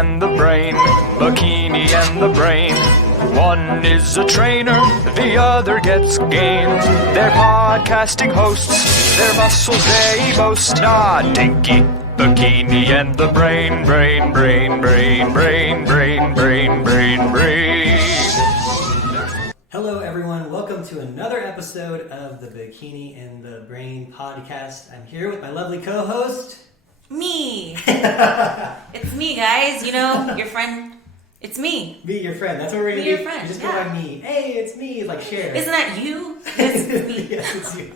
and the brain, bikini and the brain. One is a trainer, the other gets gains. They're podcasting hosts, their muscles they boast. Ah, dinky, bikini and the brain, brain, brain, brain, brain, brain, brain, brain, brain. Hello everyone, welcome to another episode of the Bikini and the Brain podcast. I'm here with my lovely co-host, me. It's me, guys. You know, your friend. It's me. Me, your friend. That's what we're gonna be. Your be. friend. You just yeah. go by me. Hey, it's me. Like share. Isn't that you? Yes, it's me. Yes, it's you.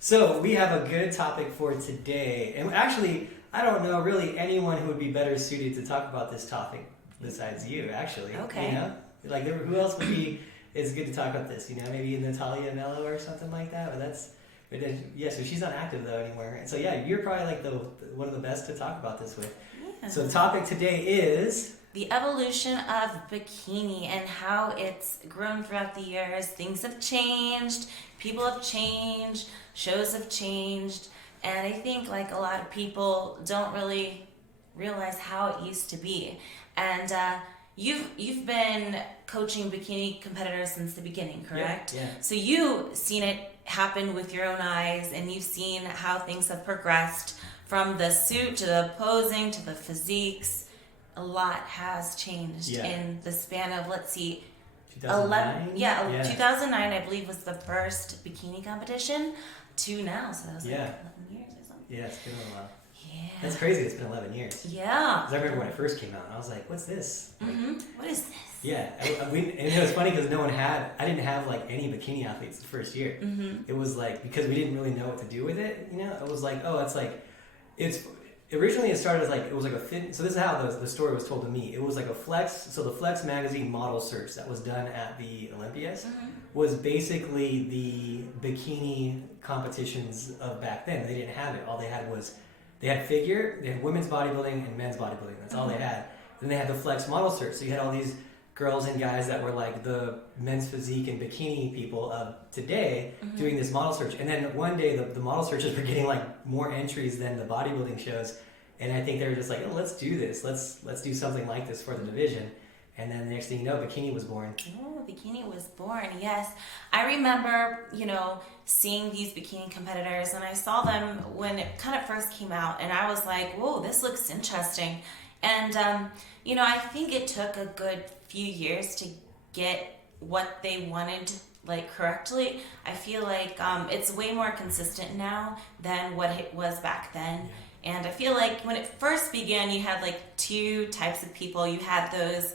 So we have a good topic for today, and actually, I don't know really anyone who would be better suited to talk about this topic besides you. Actually, okay. You know, like who else would be? It's good to talk about this. You know, maybe Natalia Mello or something like that. But that's. Yeah, so she's not active though anymore. And so yeah, you're probably like one of the best to talk about this with. Yeah. So the topic today is the evolution of bikini and how it's grown throughout the years. Things have changed, people have changed, shows have changed, and I think like a lot of people don't really realize how it used to be. And you've been coaching bikini competitors since the beginning, correct? Yeah. So you've seen it happen with your own eyes, and you've seen how things have progressed from the suit to the posing to the physiques. A lot has changed in the span of, let's see, 2009? 2009 I believe was the first bikini competition to now, so that was like 11 years or something. Yeah, it's been a while. Yeah. That's crazy, it's been 11 years. Yeah. Because I remember when it first came out, and I was like, what's this? Mm-hmm. What is this? Yeah, and it was funny because I didn't have like any bikini athletes the first year. Mm-hmm. It was like, because we didn't really know what to do with it, you know? It was like, originally it started as like, it was like a fit, so this is how the story was told to me. It was like a Flex, so the Flex magazine model search that was done at the Olympias was basically the bikini competitions of back then. They didn't have it. All they had was, they had figure, they had women's bodybuilding and men's bodybuilding. That's all they had. Then they had the Flex model search. So you had all these girls and guys that were like the men's physique and bikini people of today doing this model search. And then one day the model searches were getting like more entries than the bodybuilding shows. And I think they were just like, oh, let's do this. Let's do something like this for the division. And then the next thing you know, bikini was born. Oh, bikini was born, yes. I remember, seeing these bikini competitors, and I saw them when it kind of first came out, and I was like, whoa, this looks interesting. And, I think it took a good few years to get what they wanted, like, correctly. I feel like it's way more consistent now than what it was back then. Yeah. And I feel like when it first began, you had, like, two types of people. You had those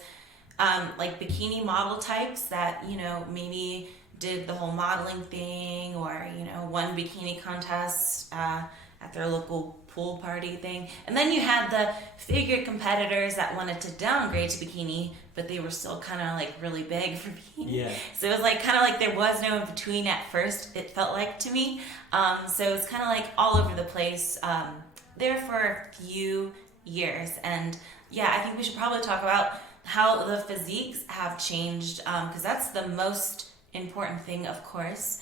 like bikini model types that, maybe did the whole modeling thing or, won bikini contests at their local pool party thing. And then you had the figure competitors that wanted to downgrade to bikini, but they were still kind of like really big for bikini. Yeah. So it was like kind of like there was no in between at first, it felt like to me. So it's kind of like all over the place there for a few years. And yeah, I think we should probably talk about how the physiques have changed, because that's the most important thing, of course.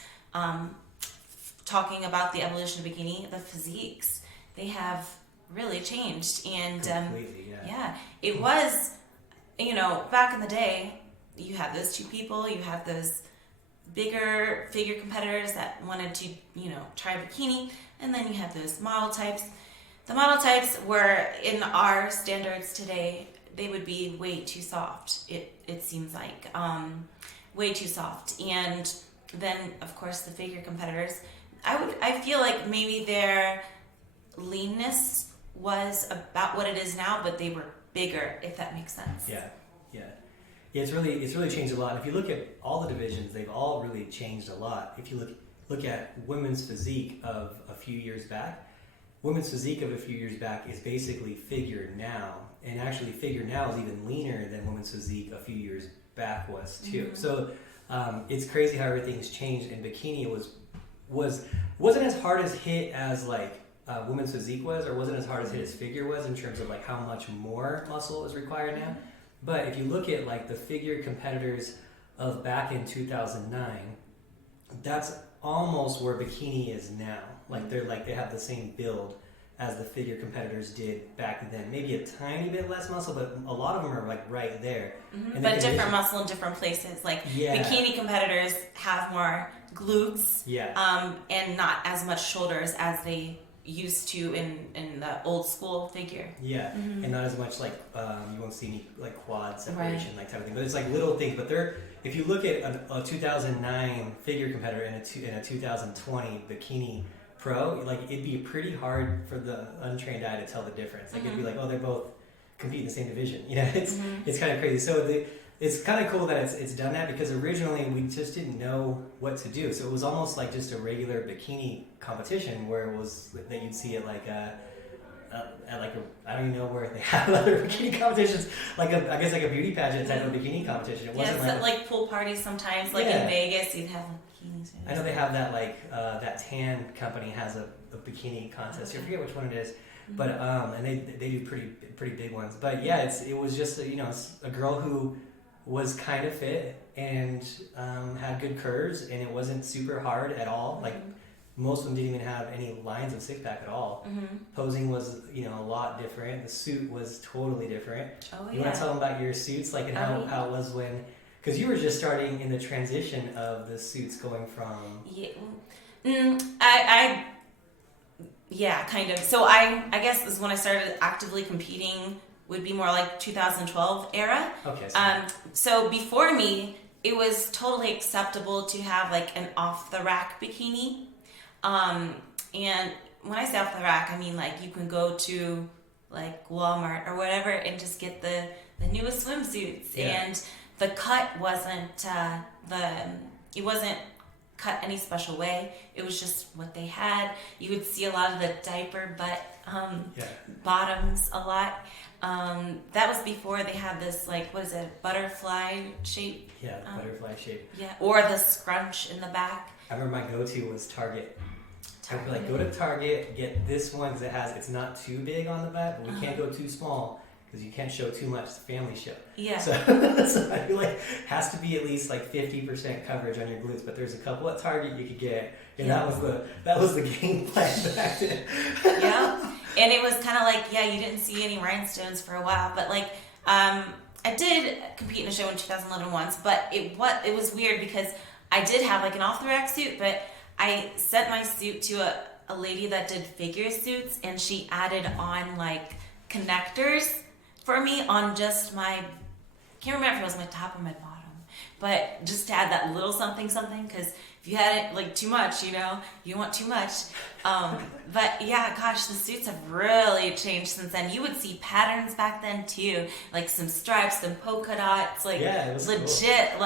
Talking about the evolution of bikini, the physiques, they have really changed. And completely, it was, back in the day, you had those two people, you had those bigger figure competitors that wanted to, try bikini, and then you have those model types. The model types were, in our standards today, they would be way too soft. It seems like way too soft. And then of course the figure competitors, I feel like maybe their leanness was about what it is now, but they were bigger, if that makes sense. Yeah. It's really changed a lot. And if you look at all the divisions, they've all really changed a lot. If you look at women's physique of a few years back, is basically figure now. And actually figure now is even leaner than women's physique a few years back was too. Mm-hmm. So it's crazy how everything's changed. And bikini wasn't as hard as hit as like women's physique was, or wasn't as hard as hit as figure was in terms of like how much more muscle is required now. But if you look at like the figure competitors of back in 2009, that's almost where bikini is now. Like they have the same build as the figure competitors did back then. Maybe a tiny bit less muscle, but a lot of them are like right there. Mm-hmm. But different muscle in different places. Like bikini competitors have more glutes, and not as much shoulders as they used to in the old school figure. Yeah, and not as much like you won't see any like quad separation like type of thing. But it's like little things. But if you look at a 2009 figure competitor and a 2020 bikini pro, like it'd be pretty hard for the untrained eye to tell the difference. Like it'd be like, oh, they're both compete in the same division. You know, it's kind of crazy. So it's kind of cool that it's done that, because originally we just didn't know what to do. So it was almost like just a regular bikini competition where it was that you'd see it like I don't even know where they have other bikini competitions, I guess like a beauty pageant type of bikini competition. It wasn't like pool parties sometimes, like in Vegas, you'd have bikinis. I know they have that that tan company has a bikini contest. I forget which one it is, but and they do pretty big ones. But yeah, it was just a girl who was kind of fit and had good curves, and it wasn't super hard at all. Like most of them didn't even have any lines of six pack at all. Posing was a lot different. The suit was totally different. You want to tell them about your suits, like, and how it was when, because you were just starting in the transition of the suits going from kind of. So I guess is when I started actively competing, would be more like 2012 era. Okay. So before me, it was totally acceptable to have like an off the rack bikini. And when I say off the rack, I mean like you can go to like Walmart or whatever and just get the newest swimsuits, and the cut wasn't it wasn't cut any special way. It was just what they had. You would see a lot of the diaper butt bottoms a lot. That was before they had this, like, what is it, butterfly shape? Yeah, butterfly shape. Yeah, or the scrunch in the back. I remember my go-to was Target. I'd be like, go to Target, get this one because it's not too big on the back, but we can't go too small because you can't show too much. It's a family show. Yeah. So I feel like has to be at least like 50% coverage on your glutes, but there's a couple at Target you could get, and that was the game plan back then. Yeah. And it was kind of like, you didn't see any rhinestones for a while, but like, I did compete in a show in 2011 once, but it was weird because I did have like an off the rack suit, but I sent my suit to a lady that did figure suits, and she added on like connectors for me on just my, can't remember if it was my top or my bottom, but just to add that little something, because if you had it like too much, you want too much. But yeah, gosh, the suits have really changed since then. You would see patterns back then too, like some stripes, some polka dots, like it was legit, cool.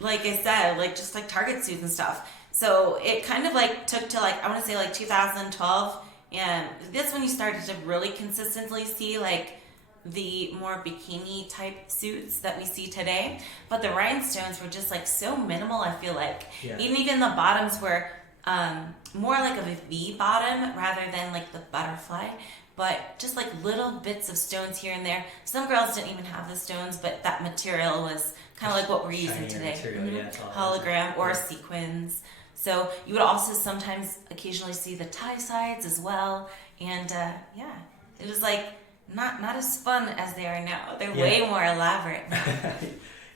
like I said, like just like Target suits and stuff. So it kind of like took to like, I want to say like 2012, and that's when you started to really consistently see like the more bikini type suits that we see today. But the rhinestones were just like so minimal, I feel like. Even the bottoms were more like of a V bottom rather than like the butterfly, but just like little bits of stones here and there. Some girls didn't even have the stones, but that material was kind of like what we're using today. Hologram or sequins. So you would also sometimes occasionally see the tie sides as well, and it was like not as fun as they are now. They're way more elaborate now.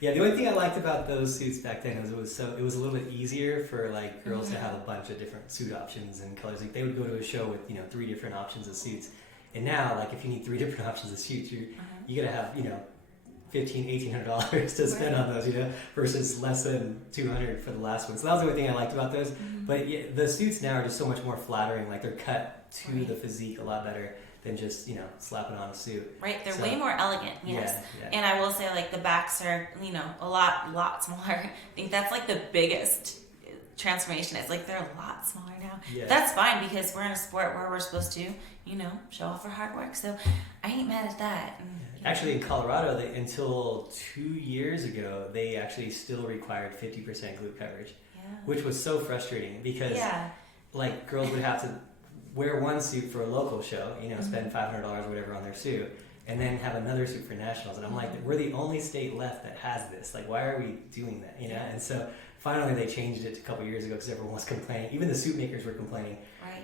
The only thing I liked about those suits back then was it was a little bit easier for like girls to have a bunch of different suit options and colors. Like they would go to a show with 3 different options of suits, and now like if you need 3 different options of suits, you gotta have $1,800 to spend on those, versus less than $200 for the last one. So that was the only thing I liked about those. But the suits now are just so much more flattering. Like they're cut to the physique a lot better than just slapping on a suit. Right, they're way more elegant. Yes, and I will say like the backs are a lot smaller. I think that's like the biggest transformation. It's like they're a lot smaller now. That's fine because we're in a sport where we're supposed to show off our hard work. So I ain't mad at that. Actually, in Colorado, until 2 years ago, they actually still required 50% glute coverage, which was so frustrating because like girls would have to wear one suit for a local show, spend $500 or whatever on their suit, and then have another suit for nationals. And I'm like, we're the only state left that has this. Like, why are we doing that? And so finally they changed it a couple years ago because everyone was complaining. Even the suit makers were complaining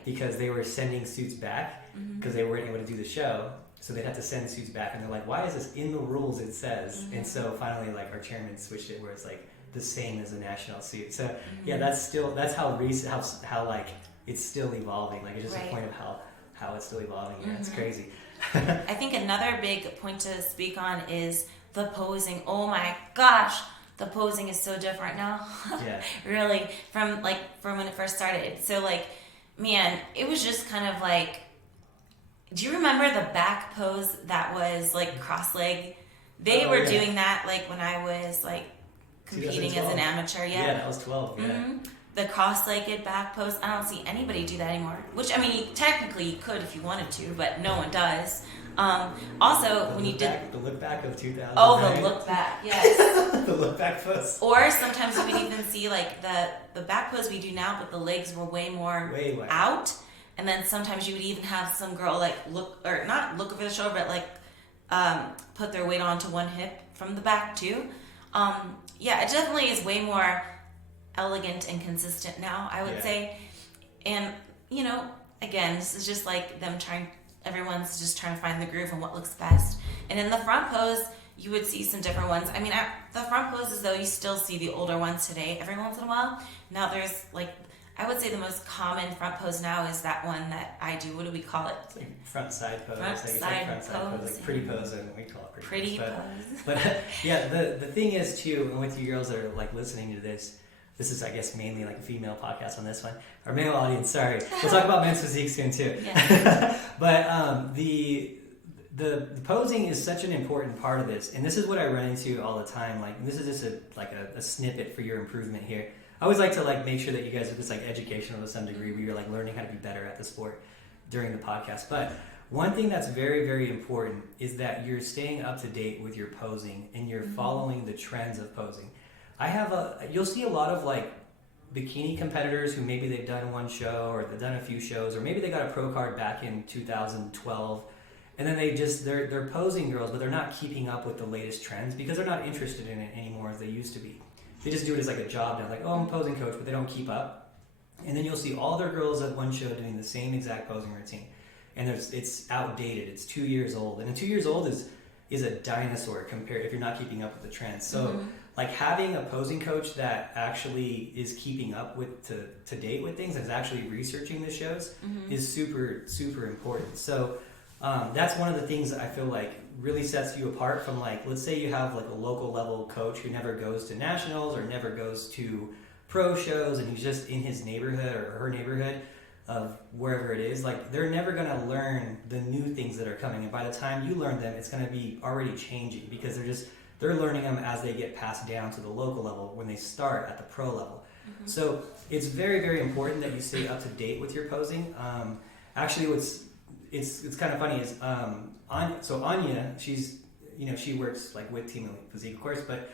because they were sending suits back because they weren't able to do the show. So they'd have to send suits back, and they're like, "Why is this in the rules? It says." And so finally, like, our chairman switched it where it's like the same as a national suit. So yeah, that's how recent, how like it's still evolving. Like, it's just a point of how it's still evolving. Yeah, it's crazy. I think another big point to speak on is the posing. Oh my gosh, the posing is so different now. Yeah. Really, from when it first started. So like, man, it was just kind of like. Do you remember the back pose that was like cross-leg? They were doing that like when I was like competing as an amateur. Yeah, that was 12. Yeah. The cross-legged back pose. I don't see anybody do that anymore. Which, I mean, technically you could if you wanted to, but no one does. Also, when you did the look back of 2000. Oh, right? the look back, yes. The look back pose. Or sometimes you would even see like the back pose we do now, but the legs were way more out. And then sometimes you would even have some girl like not look over the shoulder, but like put their weight onto one hip from the back too. Yeah, it definitely is way more elegant and consistent now, I would say. And you know, again, this is just like everyone's just trying to find the groove and what looks best. And in the front pose, you would see some different ones. I mean, the front poses though, you still see the older ones today every once in a while. Now there's like, I would say the most common front pose now is that one that I do. What do we call it? It's like front side pose. Front side pose. Like pretty pose, and we call it pretty pose. But yeah, the thing is too, and with you girls that are like listening to this is, I guess, mainly like a female podcast on this one, or male audience. Sorry, we'll talk about men's physique soon too. Yeah. But the posing is such an important part of this, and this is what I run into all the time. Like, this is just a snippet for your improvement here. I always like to like make sure that you guys are just like educational to some degree, where you're like learning how to be better at the sport during the podcast. But one thing that's very, very important is that you're staying up to date with your posing and you're following the trends of posing. You'll see a lot of like bikini competitors who maybe they've done one show or they've done a few shows, or maybe they got a pro card back in 2012, and then they're posing girls, but they're not keeping up with the latest trends because they're not interested in it anymore as they used to be. They just do it as like a job now, like, oh, I'm a posing coach, but they don't keep up. And then you'll see all their girls at one show doing the same exact posing routine. And it's outdated. It's 2 years old. And 2 years old is a dinosaur compared if you're not keeping up with the trends. So like having a posing coach that actually is keeping up with to date with things, is actually researching the shows, is super, super important. So that's one of the things that I feel like really sets you apart from, like, let's say you have like a local level coach who never goes to nationals or never goes to pro shows, and he's just in his neighborhood or her neighborhood of wherever it is. Like, they're never going to learn the new things that are coming, and by the time you learn them, it's going to be already changing because they're learning them as they get passed down to the local level when they start at the pro level. So it's very, very important that you stay up to date with your posing. Actually, it's kind of funny is Anya, she works like with Team Elite Physique, of course, but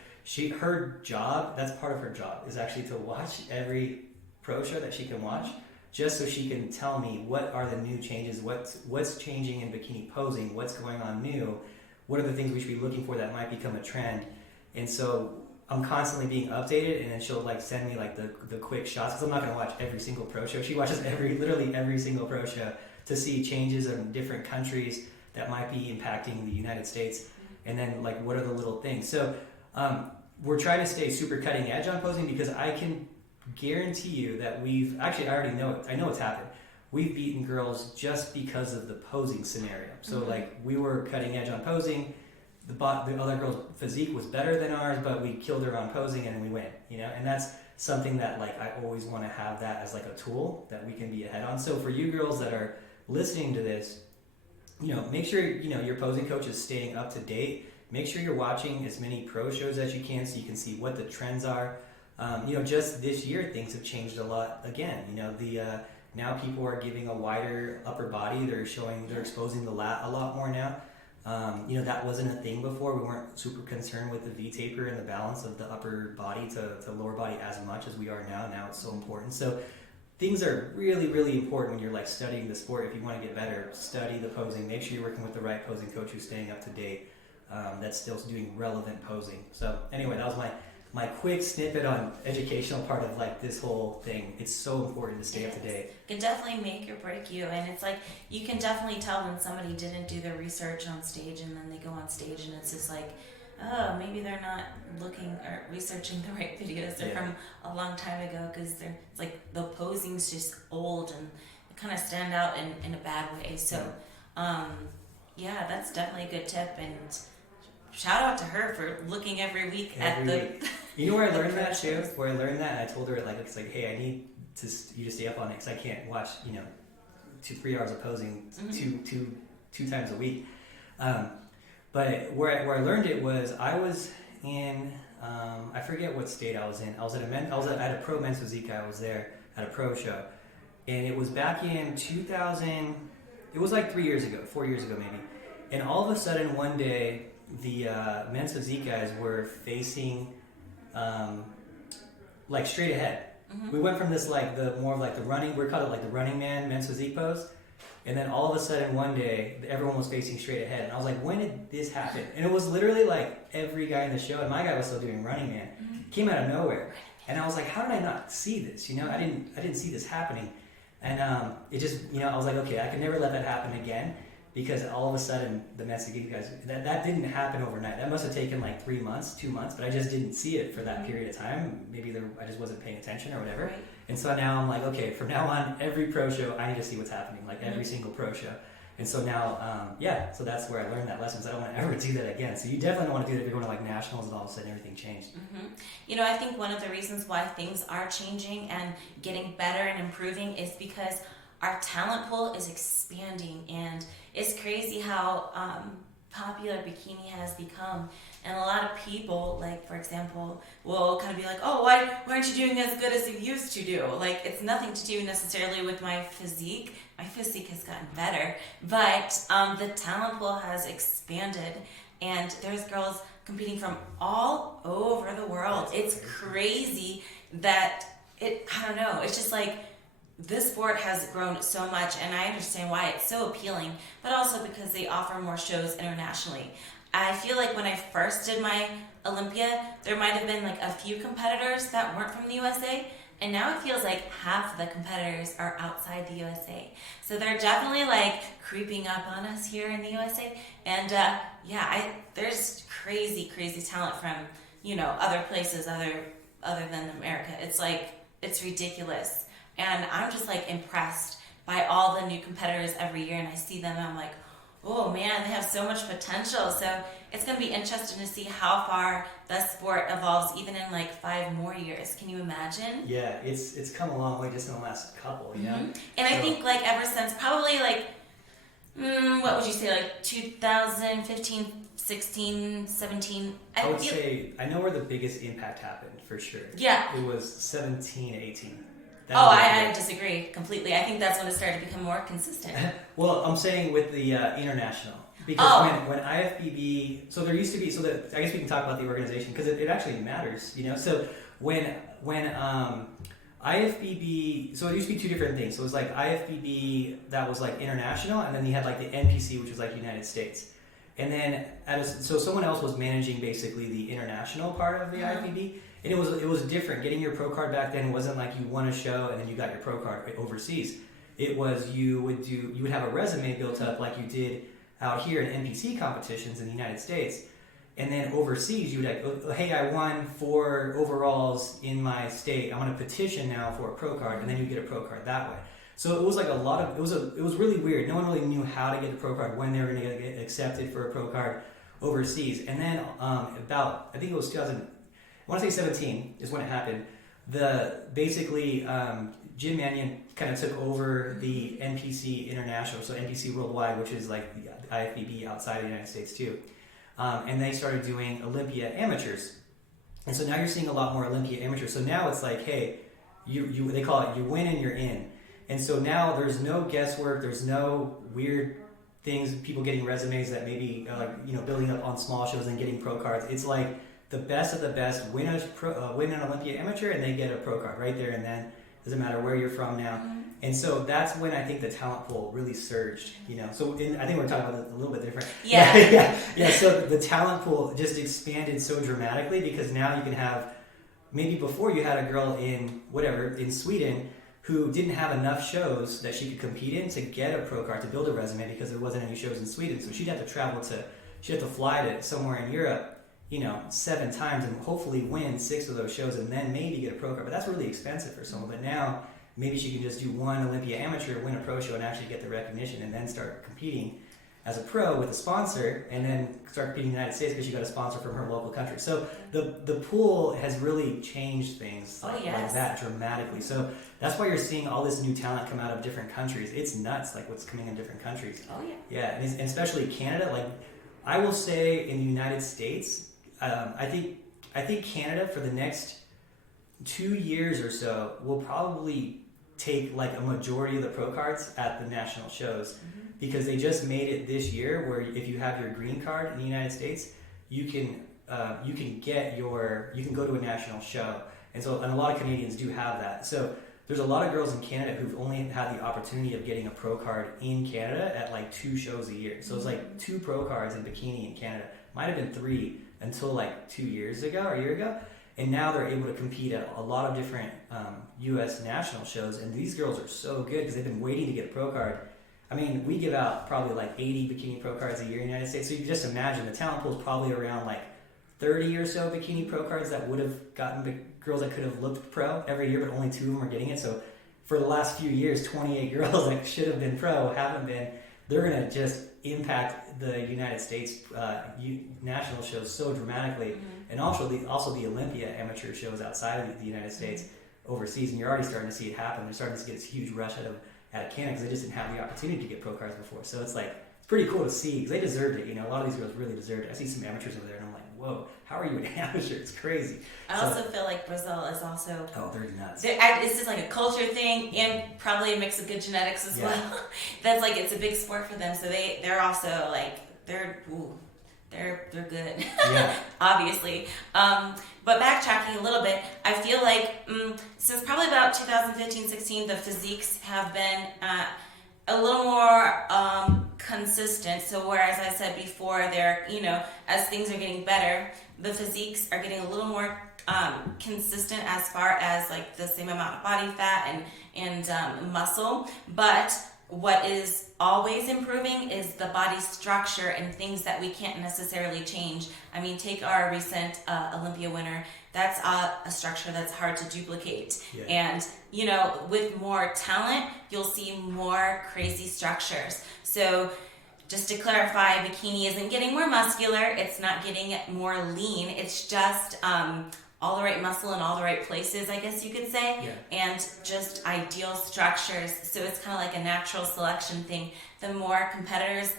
her job, that's part of her job, is actually to watch every pro show that she can watch, just so she can tell me what are the new changes, what's changing in bikini posing, what's going on new, what are the things we should be looking for that might become a trend. And so I'm constantly being updated, and then she'll like send me like the quick shots, because I'm not going to watch every single pro show. She watches literally every single pro show to see changes in different countries that might be impacting the United States, and then like what are the little things. So we're trying to stay super cutting edge on posing, because I can guarantee you that I already know it. I know it's happened. We've beaten girls just because of the posing scenario. So like, we were cutting edge on posing. The other girl's physique was better than ours, but we killed her on posing and we win. And that's something that like I always want to have that as like a tool that we can be ahead on. So for you girls that are listening to this, make sure your posing coach is staying up to date. Make sure you're watching as many pro shows as you can, so you can see what the trends are. Just this year things have changed a lot again. Now people are giving a wider upper body. They're exposing the lat a lot more now. That wasn't a thing before. We weren't super concerned with the V-taper and the balance of the upper body to lower body as much as we are now. Now it's so important. So things are really, really important when you're like studying the sport. If you want to get better, study the posing. Make sure you're working with the right posing coach who's staying up to date, that's still doing relevant posing. So anyway, that was my quick snippet on educational part of like this whole thing. It's so important to stay up to date. It can definitely make or break you, and it's like you can definitely tell when somebody didn't do their research on stage, and then they go on stage, and it's just like, oh, maybe they're not looking or researching the right videos. They're from a long time ago, because it's like the posing's just old and it kind of stand out in a bad way. So, yeah, that's definitely a good tip, and shout out to her for looking every week at the. You know where I learned that too? Where I learned that, and I told her like it's like, hey, I need you to stay up on it because I can't watch 2-3 hours of posing two times a week. But where I learned it was I was in I forget what state I was in. I was at a pro men's physique. I was there at a pro show, and it was back in 2000. It was like 4 years ago maybe. And all of a sudden one day, the men's physique guys were facing like straight ahead. We went from this like the more of like the running, we called it like the running man men's physique pose, and then all of a sudden one day everyone was facing straight ahead, and I was like, when did this happen? And it was literally like every guy in the show, and my guy was still doing running man, came out of nowhere, and I was like, how did I not see this? I didn't see this happening, and it just I was like, okay, I can never let that happen again. Because all of a sudden, the men's physique guys, that didn't happen overnight. That must have taken like 3 months, 2 months, but I just didn't see it for that period of time. Maybe I just wasn't paying attention or whatever. Right. And so now I'm like, okay, from now on, every pro show, I need to see what's happening, like every single pro show. And so now, so that's where I learned that lesson. So I don't want to ever do that again. So you definitely don't want to do that if you're going to like nationals and all of a sudden everything changed. I think one of the reasons why things are changing and getting better and improving is because our talent pool is expanding, and it's crazy how popular bikini has become. And a lot of people, like for example, will kind of be like, oh, why aren't you doing as good as you used to do? Like, it's nothing to do necessarily with my physique. My physique has gotten better, but the talent pool has expanded, and there's girls competing from all over the world. It's crazy that I don't know, it's just like, this sport has grown so much, and I understand why it's so appealing, but also because they offer more shows internationally. I feel like when I first did my Olympia, there might have been like a few competitors that weren't from the USA, and now it feels like half of the competitors are outside the USA. So they're definitely like creeping up on us here in the USA, and there's crazy talent from other places other than America. It's like, it's ridiculous. And I'm just like impressed by all the new competitors every year, and I see them and I'm like, oh man, they have so much potential. So it's going to be interesting to see how far the sport evolves even in like 5 more years. Can you imagine? Yeah, it's come a long way just in the last couple, And I think like ever since probably like, what would you say, like 2015, 16, 17? I would say, I know where the biggest impact happened for sure. Yeah. It was 17, 18. I disagree completely. I think that's when it started to become more consistent. Well, I'm saying with the international. Because when IFBB, so there used to be, I guess we can talk about the organization because it actually matters, So when IFBB, so it used to be 2 different things. So it was like IFBB that was like international, and then you had like the NPC, which was like United States. And then, so someone else was managing basically the international part of the IFBB. And it was different. Getting your pro card back then wasn't like you won a show and then you got your pro card overseas. It was you would have a resume built up like you did out here in NPC competitions in the United States, and then overseas you would like, oh, hey, I won 4 overalls in my state. I'm going to petition now for a pro card, and then you get a pro card that way. So it was like it was really weird. No one really knew how to get the pro card, when they were going to get accepted for a pro card overseas. And then about, I think it was 2000. I want to say 17 is when it happened. Jim Mannion kind of took over the NPC International, so NPC Worldwide, which is like the IFBB outside of the United States too. And they started doing Olympia Amateurs. And so now you're seeing a lot more Olympia Amateurs. So now it's like, hey, they call it, you win and you're in. And so now there's no guesswork, there's no weird things, people getting resumes that maybe building up on small shows and getting pro cards. It's like, the best of the best win an Olympia Amateur, and they get a pro card right there and then. Doesn't matter where you're from now. And so that's when I think the talent pool really surged. So I think we're talking about it a little bit different. Yeah. Yeah. So the talent pool just expanded so dramatically because now you can have maybe before you had a girl in Sweden who didn't have enough shows that she could compete in to get a pro card to build a resume because there wasn't any shows in Sweden. So she'd have to fly to somewhere in Europe, 7 times and hopefully win 6 of those shows and then maybe get a pro card. But that's really expensive for someone. But now maybe she can just do one Olympia amateur, win a pro show, and actually get the recognition and then start competing as a pro with a sponsor and then start competing in the United States because she got a sponsor from her local country. So the pool has really changed things like that dramatically. So that's why you're seeing all this new talent come out of different countries. It's nuts, like what's coming in different countries. Oh, yeah. Yeah, and especially Canada. Like, I will say in the United States, I think Canada for the next 2 years or so will probably take like a majority of the pro cards at the national shows because they just made it this year where if you have your green card in the United States, you can go to a national show, and a lot of Canadians do have that. So there's a lot of girls in Canada who've only had the opportunity of getting a pro card in Canada at like 2 shows a year. So it's like 2 pro cards in bikini in Canada. Might have been 3 until like 2 years ago or a year ago. And now they're able to compete at a lot of different U.S. national shows. And these girls are so good because they've been waiting to get a pro card. I mean, we give out probably like 80 bikini pro cards a year in the United States. So you can just imagine the talent pool is probably around like 30 or so bikini pro cards that would have gotten girls that could have looked pro every year, but only 2 of them are getting it. So for the last few years, 28 girls that should have been pro haven't been. They're going to just impact the United States national shows so dramatically. And also the Olympia amateur shows outside of the United States overseas. And you're already starting to see it happen. They're starting to get this huge rush out of Canada because they just didn't have the opportunity to get pro cards before. So it's like, it's pretty cool to see because they deserved it. A lot of these girls really deserved it. I see some amateurs over there and I'm like, whoa, how are you an amateur? It's crazy. I also feel like Brazil is also... Oh, they're nuts. It's just like a culture thing and probably a mix of good genetics as well. That's like, it's a big sport for them. So they're also like, they're good, obviously. But backtracking a little bit, I feel like since probably about 2015-16, the physiques have been a little more consistent. So whereas I said before, they're, as things are getting better, the physiques are getting a little more consistent as far as like the same amount of body fat and muscle. But what is always improving is the body structure and things that we can't necessarily change. I mean, take our recent Olympia winner. That's a structure that's hard to duplicate. Yeah. And, with more talent, you'll see more crazy structures. So just to clarify, bikini isn't getting more muscular. It's not getting more lean. It's just all the right muscle in all the right places, I guess you could say, and just ideal structures. So it's kind of like a natural selection thing. The more competitors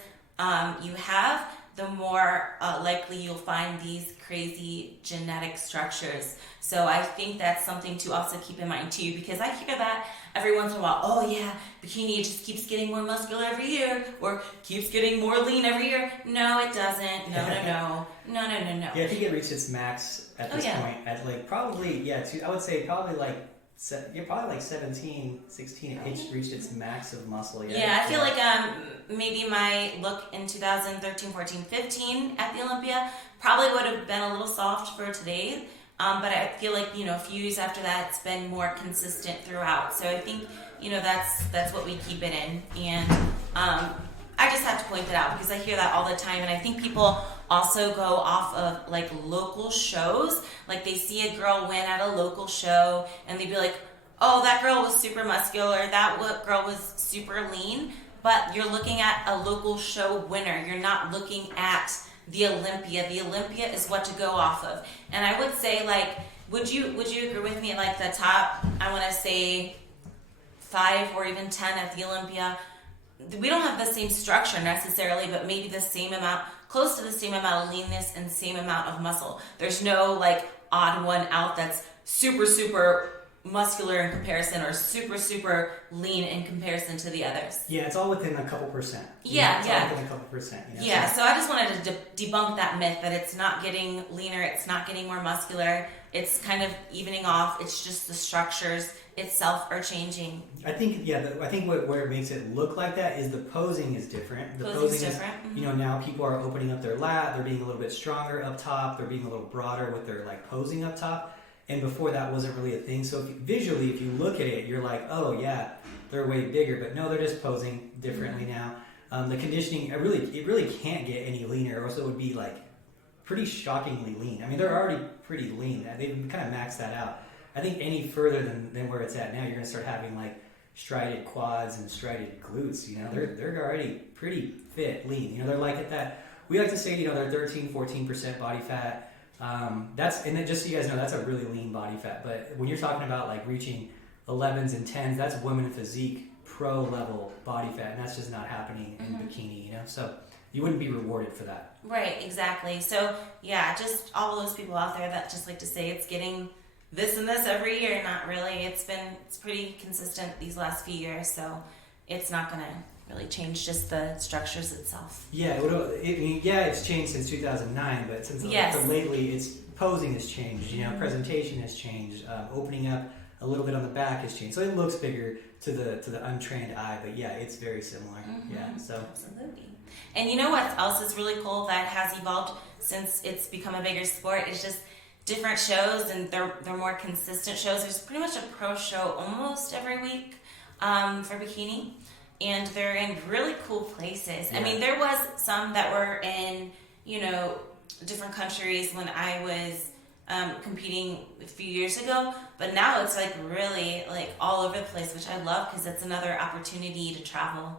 you have, the more likely you'll find these crazy genetic structures. So I think that's something to also keep in mind too, because I hear that every once in a while, oh yeah, bikini just keeps getting more muscular every year, or keeps getting more lean every year. No, it doesn't. No. Yeah, I think it reached its max at this point at like probably, I would say probably like 17, 16, it reached its max of muscle. Yeah, I feel like maybe my look in 2013, 14, 15 at the Olympia probably would have been a little soft for today. But I feel like, a few years after that, it's been more consistent throughout. So I think, that's what we keep it in. And I just have to point that out because I hear that all the time. And I think people also go off of like local shows. Like they see a girl win at a local show and they'd be like, oh, that girl was super muscular. That girl was super lean. But you're looking at a local show winner. You're not looking at the Olympia. The Olympia is what to go off of. And I would say, like, would you agree with me? Like the top, I want to say 5 or even 10 at the Olympia. We don't have the same structure necessarily, but maybe the same amount, close to the same amount of leanness and same amount of muscle. There's no like odd one out that's super, super muscular in comparison or super, super lean in comparison to the others. Yeah, it's all within a couple percent. All within a couple percent. So I just wanted to debunk that myth that it's not getting leaner, it's not getting more muscular. It's kind of evening off. It's just the structures itself are changing. I think, where it makes it look like that is the posing is different. The posing is different. Now people are opening up their lat. They're being a little bit stronger up top. They're being a little broader with their like posing up top. and before that wasn't really a thing. So visually, if you look at it, you're like, oh yeah, they're way bigger, but no, they're just posing differently now. The conditioning, it really can't get any leaner, or else it would be like pretty shockingly lean. I mean, they're already pretty lean. They've kind of maxed that out. I think any further than where it's at now, you're gonna start having like strided quads and strided glutes. You know, they're already pretty fit, lean. You know, they're like at that. We like to say, you know, they're 13-14% body fat. That's, and then just so you guys know, that's a really lean body fat. But when you're talking about like reaching 11s and 10s, that's women physique pro level body fat, and that's just not happening in bikini. You know, so you wouldn't be rewarded for that. Right, exactly. So yeah, just all those people out there that just like to say it's getting this and this every year. Not really. It's pretty consistent these last few years, so it's not gonna really change just the structures itself. Yeah, it's changed since 2009, but since lately, its posing has changed. You know, presentation has changed. Opening up a little bit on the back has changed, so it looks bigger to the untrained eye. But yeah, it's very similar. Yeah, so absolutely. And you know what else is really cool that has evolved since it's become a bigger sport is just different shows, and they're more consistent shows. There's pretty much a pro show almost every week for bikini, and they're in really cool places. Yeah. I mean, there was some that were in, you know, different countries when I was competing a few years ago, but now it's like really like all over the place, which I love because it's another opportunity to travel.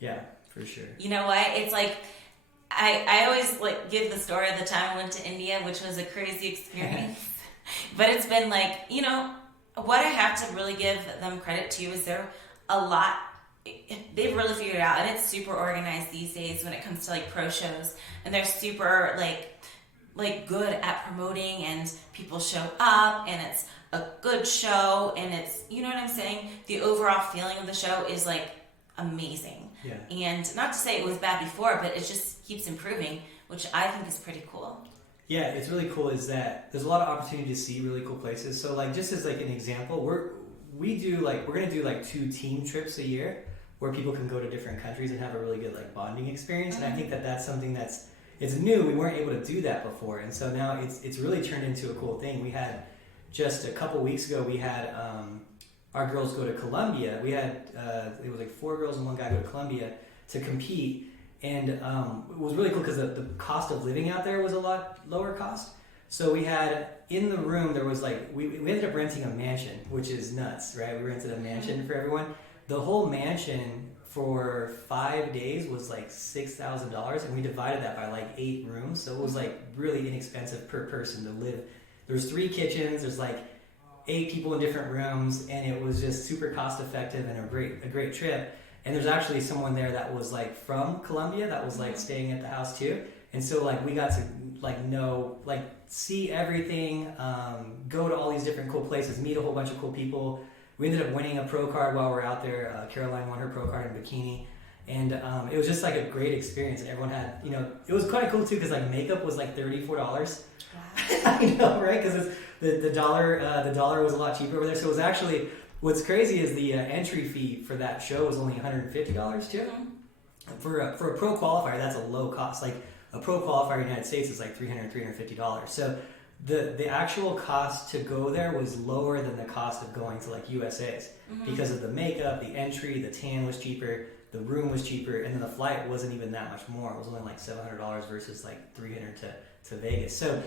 Yeah, for sure. You know what? It's like I always like give the story of the time I went to India, which was a crazy experience. But it's been like, you know, what I have to really give them credit to is they've really figured it out, and it's super organized these days when it comes to like pro shows, and they're super like good at promoting, and people show up, and it's a good show, and it's, you know what I'm saying? The overall feeling of the show is like amazing. Yeah. And not to say it was bad before, but it just keeps improving, which I think is pretty cool. Yeah, it's really cool is that there's a lot of opportunity to see really cool places. So like just as like an example, we're gonna do like 2 team trips a year where people can go to different countries and have a really good like bonding experience. And I think that's something it's new. We weren't able to do that before, and so now it's really turned into a cool thing. We had just a couple weeks ago, we had our girls go to Colombia. We had it was like 4 girls and 1 guy go to Colombia to compete, and it was really cool because the cost of living out there was a lot lower cost. So we had in the room there was like we ended up renting a mansion, which is nuts, right? We rented a mansion for everyone. The whole mansion for 5 days was like $6,000, and we divided that by like 8 rooms, so it was like really inexpensive per person to live. There's 3 kitchens. There's like 8 people in different rooms, and it was just super cost effective and a great trip. And there's actually someone there that was like from Colombia that was like staying at the house too, and so like we got to like see everything, go to all these different cool places, meet a whole bunch of cool people. We ended up winning a pro card while we were out there. Caroline won her pro card in bikini, and it was just like a great experience. And everyone had, you know, it was quite cool too because like makeup was like $34. Wow. I know, right? Because the dollar was a lot cheaper over there. So it was actually, what's crazy is the entry fee for that show was only $150 too. For a pro qualifier, that's a low cost. Like a pro qualifier in the United States is like $350. So the actual cost to go there was lower than the cost of going to like USA's because of the makeup, the entry, the tan was cheaper, the room was cheaper, and then the flight wasn't even that much more. It was only like $700 versus like $300 to Vegas. So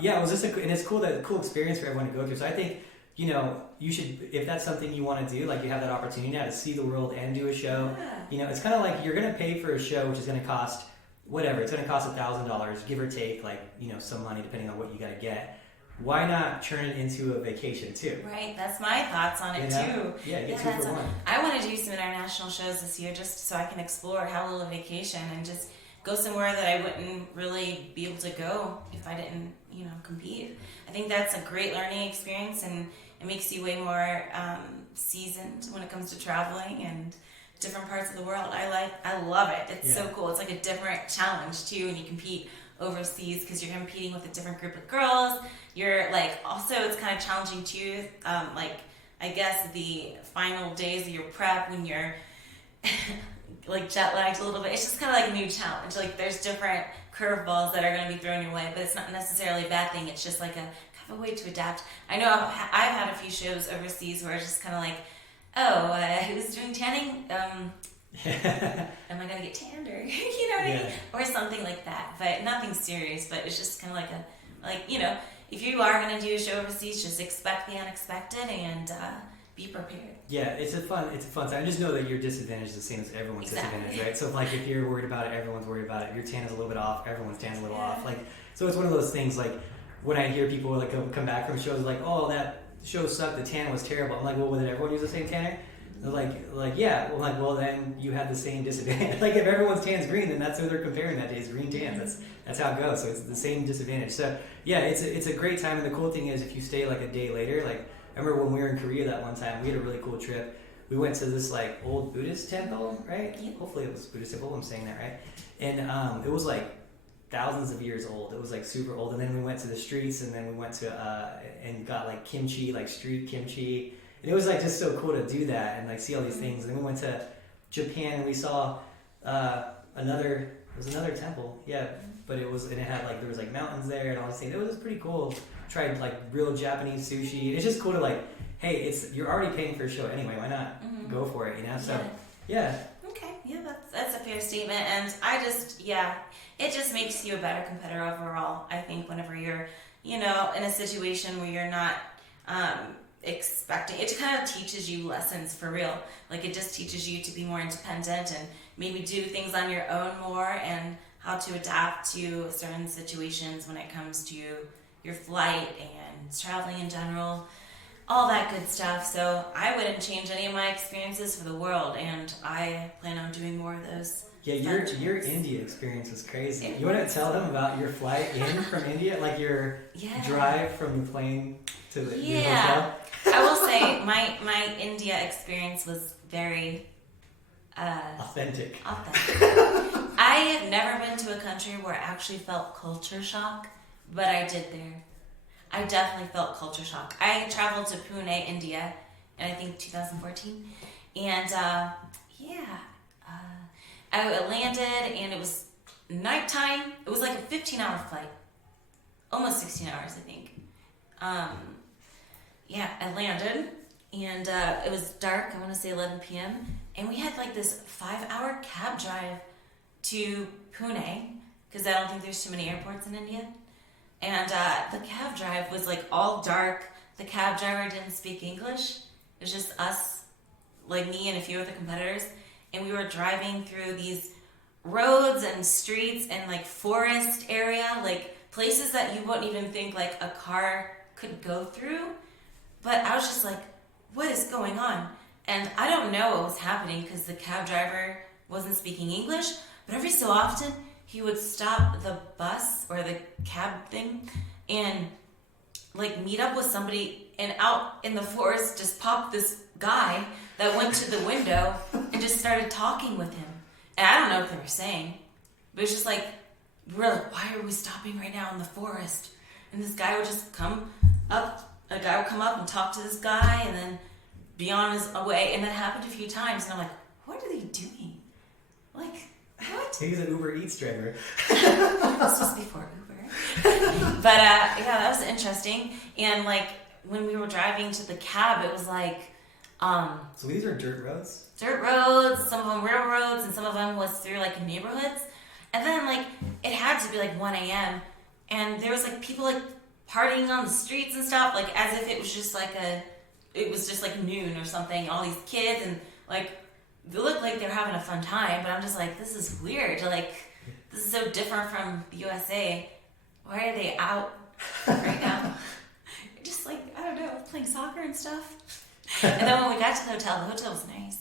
yeah, it was just and it's cool, that cool experience for everyone to go through. So I think, you know, you should, if that's something you want to do, like you have that opportunity now to see the world and do a show. Yeah. You know, it's kind of like you're going to pay for a show which is going to cost whatever. It's going to cost $1,000, give or take, like, you know, some money depending on what you got to get. Why not turn it into a vacation too? Right, that's my thoughts on it too. Yeah, get 2 for 1. I want to do some international shows this year just so I can explore, have a little vacation, and just go somewhere that I wouldn't really be able to go if I didn't, you know, compete. I think that's a great learning experience, and it makes you way more seasoned when it comes to traveling and different parts of the world. I love it. It's so cool. It's like a different challenge too when you compete overseas because you're competing with a different group of girls. You're like, also it's kind of challenging too, like I guess the final days of your prep when you're like jet lagged a little bit. It's just kind of like a new challenge. Like there's different curveballs that are going to be thrown your way, but it's not necessarily a bad thing. It's just like a have a way to adapt. I know I've had a few shows overseas where it's just kind of like, oh, who's doing tanning? Am I gonna get tanned, or you know what I mean, or something like that? But nothing serious. But it's just kind of like if you are gonna do a show overseas, just expect the unexpected and be prepared. Yeah, it's a fun time. Just know that your disadvantage is the same as everyone's disadvantage, right? So like if you're worried about it, everyone's worried about it. Your tan is a little bit off, everyone's tan is a little off. Like so, it's one of those things. Like when I hear people like come back from shows like, oh, that show sucked, the tan was terrible. I'm like, well, did everyone use the same tanner? They're like yeah. Well, then you had the same disadvantage. Like if everyone's tan's green, then that's who they're comparing that day is green tan. That's how it goes. So it's the same disadvantage. So yeah, it's a great time. And the cool thing is if you stay like a day later, like I remember when we were in Korea that one time, we had a really cool trip. We went to this like old Buddhist temple, right? Yeah. Hopefully it was Buddhist temple. I'm saying that right. And it was like thousands of years old. It was like super old. And then we went to the streets, and then we went to and got like kimchi, like street kimchi. And it was like just so cool to do that and like see all these things. And then we went to Japan and we saw another temple, but it had like there was like mountains there and all these things. It was pretty cool. Tried like real Japanese sushi. It's just cool to like, hey, you're already paying for a show anyway. Why not go for it? So yeah. Okay, yeah, that's a fair statement, and it just makes you a better competitor overall. I think whenever you're in a situation where you're not expecting, it kind of teaches you lessons for real. Like it just teaches you to be more independent and maybe do things on your own more, and how to adapt to certain situations when it comes to your flight and traveling in general, all that good stuff. So I wouldn't change any of my experiences for the world, and I plan on doing more of those. Yeah, your India experience was crazy. You want to tell them about your flight in from India, like your drive from the plane to the hotel? I will say my India experience was very authentic. I have never been to a country where I actually felt culture shock, but I did there. I definitely felt culture shock. I traveled to Pune, India, in I think 2014, and I landed and it was nighttime. It was like a 15-hour flight, almost 16 hours, I think. I landed and it was dark. I want to say 11 p.m. and we had like this 5-hour cab drive to Pune because I don't think there's too many airports in India. And the cab drive was like all dark. The cab driver didn't speak English. It was just us, like me and a few other competitors. And we were driving through these roads and streets and like forest area, like places that you wouldn't even think like a car could go through. But I was just like, what is going on? And I don't know what was happening because the cab driver wasn't speaking English. But every so often, he would stop the bus or the cab thing and like meet up with somebody, and out in the forest just popped this guy that went to the window and just started talking with him. And I don't know what they were saying, but it was just like, we're like, why are we stopping right now in the forest? And this guy would just come up, and talk to this guy and then be on his way. And that happened a few times. And I'm like, what are they doing? Like, what? He's an Uber Eats driver. This was before Uber. But that was interesting. And like when we were driving to the cab, it was like so these are dirt roads? Dirt roads, some of them real roads, and some of them was through like neighborhoods. And then like it had to be like 1 a.m. and there was like people like partying on the streets and stuff, like as if it was just like noon or something. All these kids and like they look like they're having a fun time, but I'm just like, this is weird. Like, this is so different from the USA. Why are they out right now? Just like, I don't know, playing soccer and stuff. And then when we got to the hotel was nice.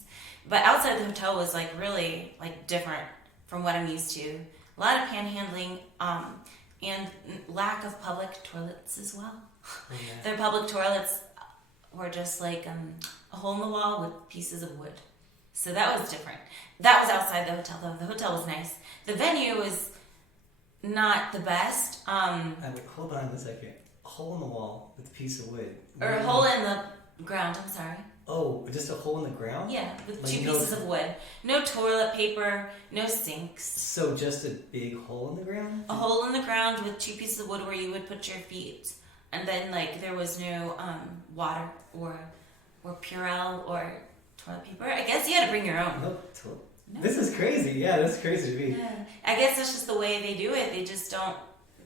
But outside the hotel was like really like different from what I'm used to. A lot of panhandling, and lack of public toilets as well. Oh, yeah. Their public toilets were just like a hole in the wall with pieces of wood. So that was different. That was outside the hotel, though. The hotel was nice. The venue was not the best. Hold on a second. A hole in the wall with a piece of wood. Or a hole in the ground, I'm sorry. Oh, just a hole in the ground? Yeah, with like 2 pieces of wood. No toilet paper, no sinks. So just a big hole in the ground? A hole in the ground with 2 pieces of wood where you would put your feet and then like there was no water or Purell or toilet paper. I guess you had to bring your own. No, No. This is crazy. Yeah, that's crazy to me. Yeah. I guess that's just the way they do it. They just don't.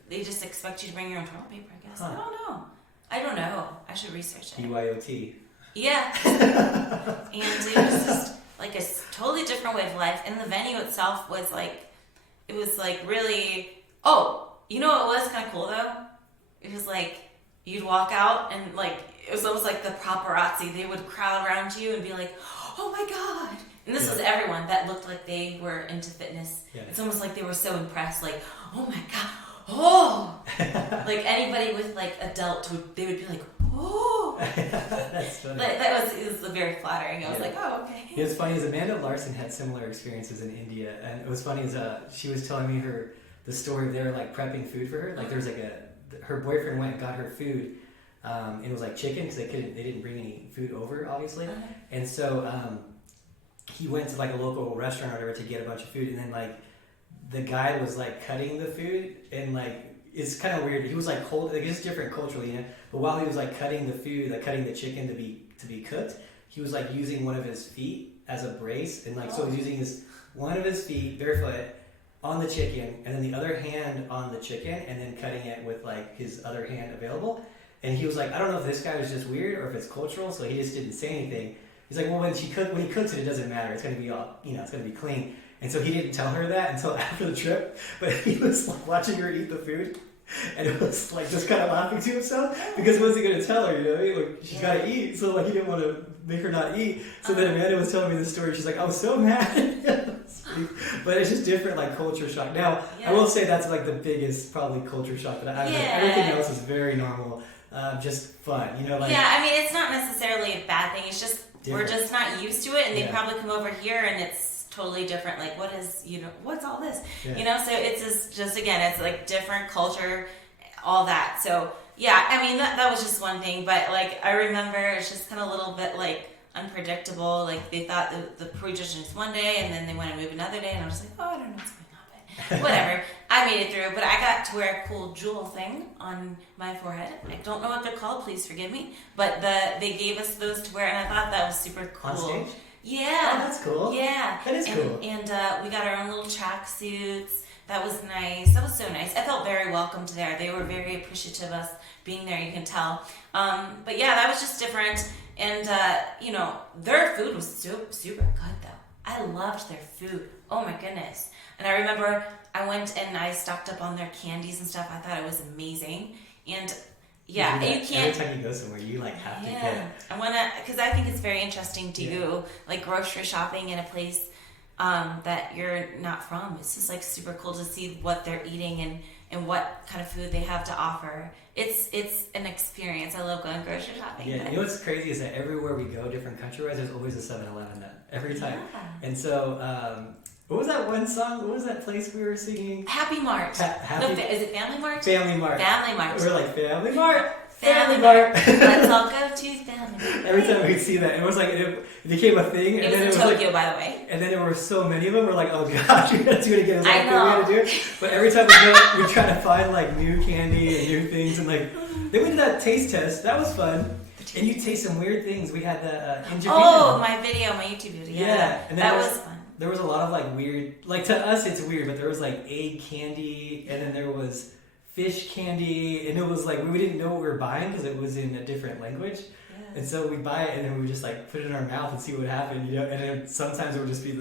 They just expect you to bring your own toilet paper. I guess. Huh. I don't know. I should research it. BYOT. Yeah. And it was just like a totally different way of life. And the venue itself was like, it was like really. Oh, you know what was kind of cool though? It was like you'd walk out and like it was almost like the paparazzi. They would crowd around you and be like, "Oh my god." And this was everyone that looked like they were into fitness. Yeah. It's almost like they were so impressed, like, "Oh my god, oh!" Like anybody with like adult, they would be like, "Oh." That's funny. It was very flattering. I was like, "Oh, okay." It was funny is Amanda Larson had similar experiences in India, and it was funny is she was telling me the story of they were like prepping food for her. Like there was like her boyfriend went and got her food, and it was like chicken because they didn't bring any food over, obviously, and so. He went to like a local restaurant or whatever to get a bunch of food, and then like the guy was like cutting the food, and like it's kind of weird. He was like cold, like it's different culturally, you know. But while he was like cutting the food, like cutting the chicken to be cooked, he was like using one of his feet as a brace, and like so he was using one of his feet barefoot on the chicken, and then the other hand on the chicken, and then cutting it with like his other hand available. And he was like, I don't know if this guy was just weird or if it's cultural, so he just didn't say anything. He's like, well, when he cooks it, it doesn't matter. It's gonna be all, it's gonna be clean. And so he didn't tell her that until after the trip. But he was like watching her eat the food, and it was like just kind of laughing to himself because what was he gonna tell her? Like she's gotta eat. So like he didn't want to make her not eat. So then Amanda was telling me the story. She's like, I was so mad. But it's just different, like culture shock. Now I will say that's like the biggest probably culture shock that I have. Like, everything else is very normal, just fun. Like I mean, it's not necessarily a bad thing. It's just. Different. We're just not used to it, and they probably come over here and it's totally different. Like, what's all this? So it's just again, it's like different culture, all that. So yeah, I mean that was just one thing, but like I remember it's just kind of a little bit like unpredictable. Like they thought the pre-audition was one day, and then they want to move another day, and I was like, oh, I don't know what's going on. Whatever. I made it through, but I got to wear a cool jewel thing on my forehead. I don't know what they're called, please forgive me. But they gave us those to wear, and I thought that was super cool. On stage? Yeah. Oh, that's cool. Yeah. That is cool. And we got our own little track suits. That was nice. That was so nice. I felt very welcomed there. They were very appreciative of us being there, you can tell. But yeah, that was just different. And, their food was super good, though. I loved their food. Oh, my goodness. And I remember I went and I stocked up on their candies and stuff. I thought it was amazing. And yeah, you can't. Every time you go somewhere, you like have to get it. I want to, because I think it's very interesting to go like grocery shopping in a place that you're not from. It's just like super cool to see what they're eating and what kind of food they have to offer. It's an experience. I love going grocery shopping. Yeah, you know what's crazy is that everywhere we go, different country-wise, there's always a 7-Eleven every time. Yeah. And so. What was that one song? What was that place we were singing? Happy Mart. Is it Family Mart? Family Mart. Family Mart. We were like, Family Mart. Family Mart. Let's all go to Family Mart. Every time we'd see that, it was like, it became a thing. It was in Tokyo, by the way. And then there were so many of them, we're like, oh gosh, we gotta do it again. I know. We gotta do it. But every time we go, we try to find like new candy and new things. And like, then we did that taste test. That was fun. And you taste some weird things. We had the in Japan. Oh, my YouTube video. Yeah. And that was fun. There was a lot of like weird, like to us it's weird, but there was like egg candy, and then there was fish candy, and it was like we didn't know what we were buying because it was in a different language. And so we buy it and then we just like put it in our mouth and see what happened, and then sometimes it would just be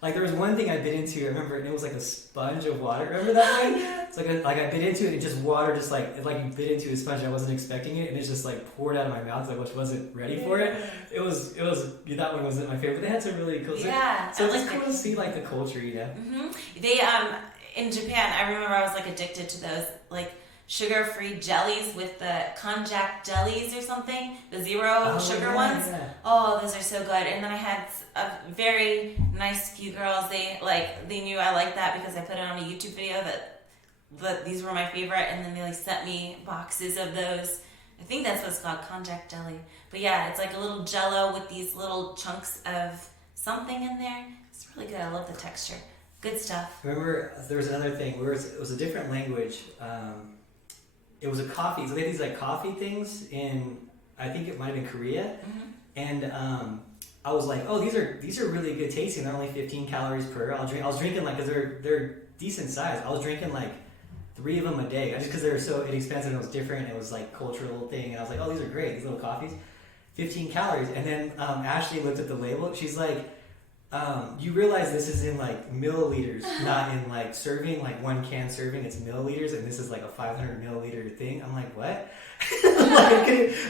like there was one thing I bit into, I remember, and it was like a sponge of water. Remember that one? It's like I bit into it and just water, just like you bit into a sponge. I wasn't expecting it, and it just like poured out of my mouth. I wasn't ready for it. It was that one wasn't my favorite. But they had some really cool. Yeah, so it's cool to see like the culture, Mm-hmm. They in Japan, I remember I was like addicted to those like sugar-free jellies with the konjac jellies or something, the zero sugar ones. Yeah. Oh, those are so good. And then I had a very nice few girls. They knew I liked that because I put it on a YouTube video that these were my favorite, and then they like sent me boxes of those. I think that's what it's called, konjac jelly. But yeah, it's like a little jello with these little chunks of something in there. It's really good. I love the texture. Good stuff. Remember, there was another thing. It was a different language. it was a coffee. So they had these like coffee things in, I think it might have been Korea, and I was like, oh, these are really good tasting. They're only 15 calories per. I was drinking like, because they're decent size. I was drinking like 3 of them a day, just because they were so inexpensive and it was different. It was like cultural thing, and I was like, oh, these are great. These little coffees, 15 calories. And then Ashley looked at the label. She's like, you realize this is in like milliliters, not in like serving, like 1 can serving. It's milliliters, and this is like a 500 milliliter thing. I'm like, what?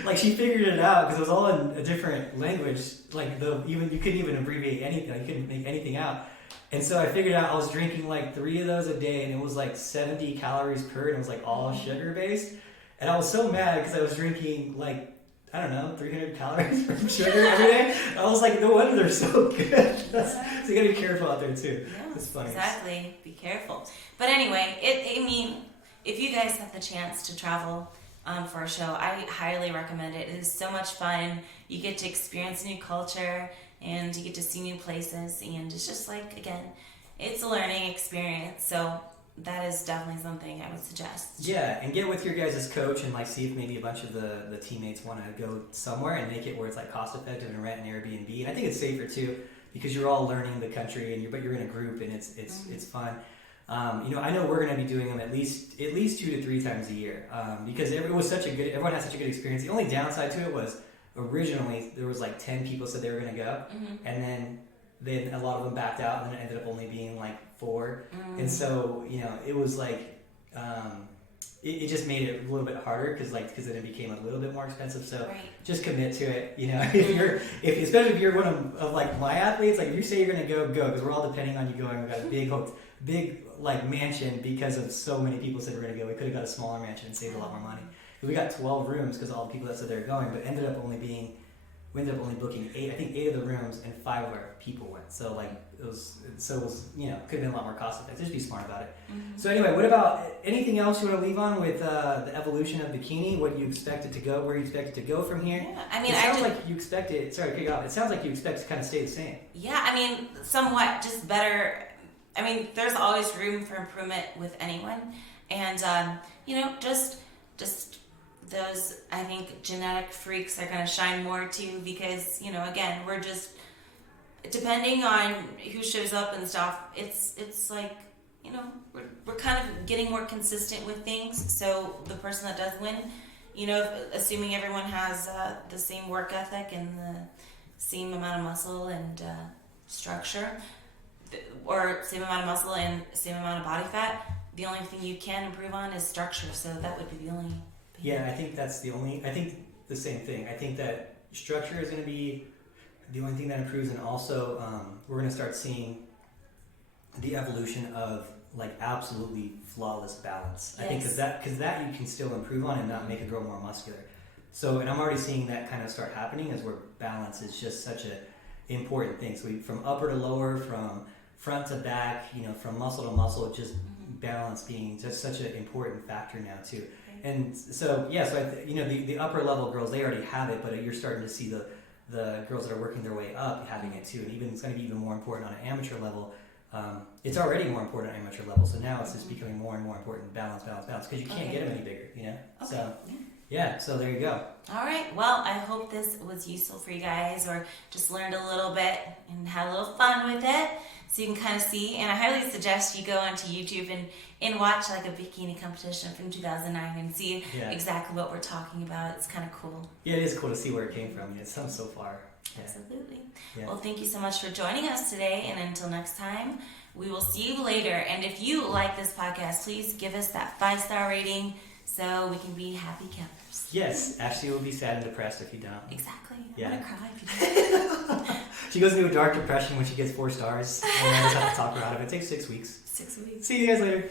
like she figured it out because it was all in a different language. Like you couldn't even abbreviate anything. You couldn't make anything out. And so I figured out I was drinking like 3 of those a day, and it was like 70 calories per, and it was like all sugar based. And I was so mad because I was drinking like, I don't know, 300 calories from sugar every day. I was like, no wonder they're so good. So you gotta be careful out there too. Yeah, it's funny. Exactly. Be careful. But anyway, I mean, if you guys have the chance to travel for a show, I highly recommend it. It is so much fun. You get to experience new culture, and you get to see new places, and it's just like, again, it's a learning experience. So that is definitely something I would suggest. Yeah, and get with your guys' coach and like see if maybe a bunch of the teammates want to go somewhere and make it where it's like cost effective and rent an Airbnb. And I think it's safer too because you're all learning the country but you're in a group and it's fun. I know we're going to be doing them at least 2 to 3 times a year because everyone has such a good experience. The only downside to it was originally there was like 10 people said they were going to go, and then a lot of them backed out, and then it ended up only being like 4. And so it was like it just made it a little bit harder because then it became a little bit more expensive. So just commit to it. Especially if you're one of like my athletes, like if you say you're going to go because we're all depending on you going. We've got a big like mansion because of so many people said we're going to go. We could have got a smaller mansion and saved a lot more money. We got 12 rooms because all the people that said they were going, but we ended up only booking 8. I think 8 of the rooms, and 5 of our people went. So like it was could have been a lot more cost effective. Just be smart about it. So anyway, what about anything else you want to leave on with the evolution of bikini? What you expect it to go? Where you expect it to go from here? Yeah, I mean, it sounds like you expect it. Sorry, kick it off. It sounds like you expect to kind of stay the same. Yeah, I mean, somewhat just better. I mean, there's always room for improvement with anyone, and just those, I think, genetic freaks are going to shine more too because, again, we're just, depending on who shows up and stuff, it's like, we're kind of getting more consistent with things. So the person that does win, assuming everyone has the same work ethic and the same amount of muscle and structure, or same amount of muscle and same amount of body fat, the only thing you can improve on is structure. So that would be the only thing. Yeah, I think I think the same thing. I think that structure is going to be the only thing that improves, and also we're going to start seeing the evolution of like absolutely flawless balance. Yes. I think because that you can still improve on and not make a girl more muscular. So, and I'm already seeing that kind of start happening as where balance is just such a important thing. So from upper to lower, from front to back, from muscle to muscle, just balance being just such an important factor now too. And so the upper level girls, they already have it, but you're starting to see the girls that are working their way up having it too. And it's going to be even more important on an amateur level. It's already more important on an amateur level, so now it's just becoming more and more important. Balance, because you can't get them any bigger, Okay. So so there you go. All right. Well, I hope this was useful for you guys, or just learned a little bit and had a little fun with it, so you can kind of see. And I highly suggest you go onto YouTube and watch like a bikini competition from 2009 and see exactly what we're talking about. It's kind of cool. Yeah, it is cool to see where it came from. It's come so far. Yeah. Absolutely. Yeah. Well, thank you so much for joining us today, and until next time, we will see you later. And if you like this podcast, please give us that 5-star rating so we can be happy campers. Yes, Ashley will be sad and depressed if you don't. Exactly. I'm gonna cry if you don't. She goes into a dark depression when she gets 4 stars, and I just have to talk her out of it. It takes 6 weeks. 6 weeks. See you guys later.